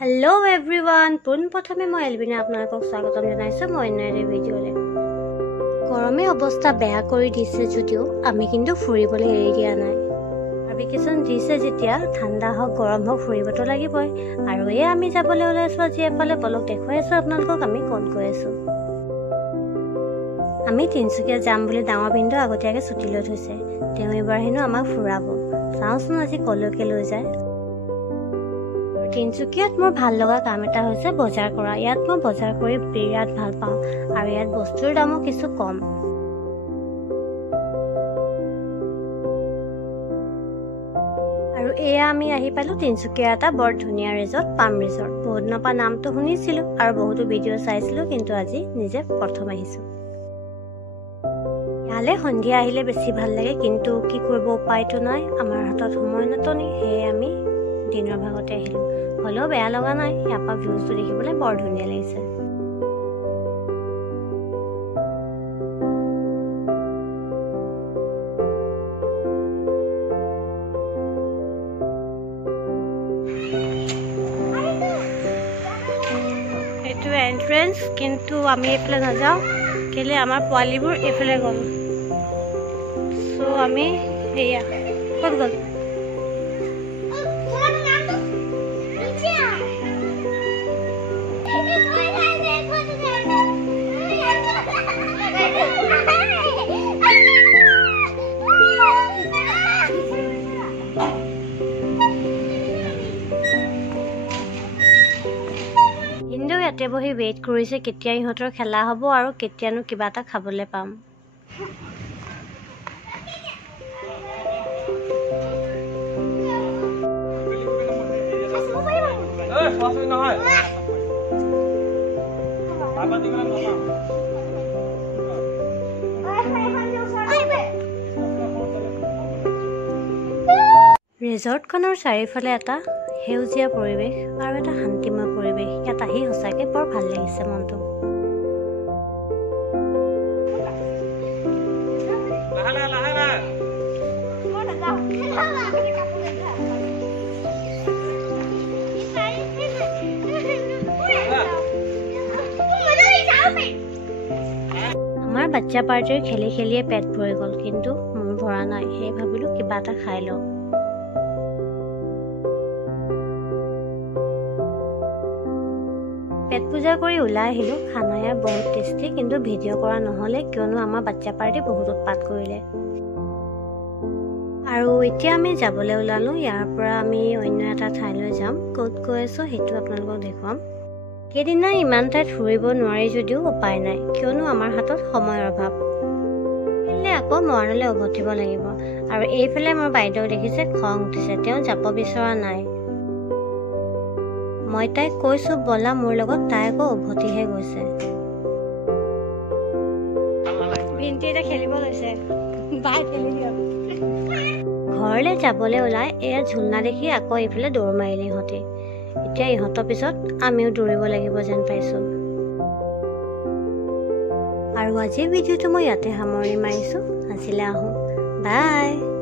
hello everyone পোনপ্ৰথমে মই এলবিনা আপোনালোকক স্বাগতম জনাইছো মই নৰে ভিডিঅ'লে গৰমে অৱস্থা বেয়া কৰি দিছে যদিও আমি কিন্তু ফুৰিবলৈ এৰি দিয়া নাই ভেকেশন দিছে যেতিয়া ঠাণ্ডা হওক গৰম হওক ফুৰিবতো লাগিবই আৰু এই আমি যাবলৈ ওলাইছো আজি এফালে বলক দেখুৱাই আছো আপোনালোকক আমি ক'ত গৈ আছো আমি তিনচুকীয়া যাম বুলি ডাঙৰ বিন্দু আগতীয়াকৈ ছুটি লৈ থৈছে তেওঁ এবাৰ হেনো আমাক ফুৰাব চাওঁচোন আজি কলৈকে লৈ যায় তিনচুকীয়াত মোৰ ভাল লগা কাম এটা হৈছে বজাৰ কৰা ইয়াত মই বজাৰ কৰি বিৰাট ভাল পাওঁ আৰু ইয়াত বস্তুৰ দামো কিছু কম আৰু এয়া আমি আহি পালো তিনচুকীয়া এটা বৰ ধুনীয়া ৰিজৰ্ট পাম ৰিজৰ্ট বহুত নপা নামটো শুনিছিলো আৰু বহুতো ভিডিঅ' চাইছিলো কিন্তু আজি নিজে প্ৰথম আহিছো ইয়ালে সন্ধিয়া আহিলে বেছি ভাল লাগে কিন্তু কি কৰিব উপায়টো নাই আমাৰ হাতত সময় নাটনি সেয়ে আমি দিনৰ ভাগতে আহিলো হলেও বেয়া লগা নাই ইয়াৰ পৰা ভিউজটো দেখিবলৈ বৰ ধুনীয়া লাগিছে এইটো এন্ট্ৰেন্স কিন্তু আমি এইফালে নাযাওঁ কেলে আমাৰ পোৱালিবোৰ এইফালে গ'ল সো আমি এয়া ক'ত গ'ল ইয়াতে বহি ৱেইট কৰিছে কেতিয়া ইহঁতৰ খেলা হ'ব আৰু কেতিয়ানো কিবা এটা খাবলৈ পাম ৰিজৰ্টখনৰ চাৰিওফালে এটা সেউজীয়া পৰিৱেশ আৰু এটা শান্তিময় পৰিৱেশ ইয়াত আহি সঁচাকে বৰ ভাল লাগিছে মনটো আমাৰ বাচ্চা পাৰ্টিৰ খেলি খেলিয়ে পেট ভৰি গ'ল কিন্তু মোৰ ভৰা নাই সেই ভাবিলো কিবা এটা খাই লওঁ পেট পূজা কৰি ওলাই আহিলো খানা ইয়াৰ বহুত টেষ্টি কিন্তু ভিডিঅ' কৰা নহ'লে কিয়নো আমাৰ বাচ্চা পাৰ্টি বহুত উৎপাত কৰিলে আৰু এতিয়া আমি যাবলৈ ওলালো ইয়াৰ পৰা আমি অন্য এটা ঠাইলৈ যাম ক'ত গৈ আছো সেইটো আপোনালোকক দেখুৱাম সেইদিনা ইমান ঠাইত ফুৰিব নোৱাৰি যদিও উপায় নাই কিয়নো আমাৰ হাতত সময়ৰ অভাৱ আকৌ মৰাণলৈ উভতিব লাগিব আৰু এইফালে মোৰ বাইদেউ দেখিছে খং উঠিছে তেওঁ যাব বিচৰা নাই মই তাইক কৈছো বলা মোৰ লগত তাই আকৌ উভতিহে গৈছে ঘৰলৈ যাবলৈ ওলাই এয়া ঝুলনা দেখি আকৌ এইফালে দৌৰ মাৰিলে ইহঁতে এতিয়া ইহঁতৰ পিছত আমিও দৌৰিব লাগিব যেন পাইছো আৰু আজিৰ ভিডিঅ'টো মই ইয়াতে সামৰণি মাৰিছো আজিলৈ আহোঁ বাই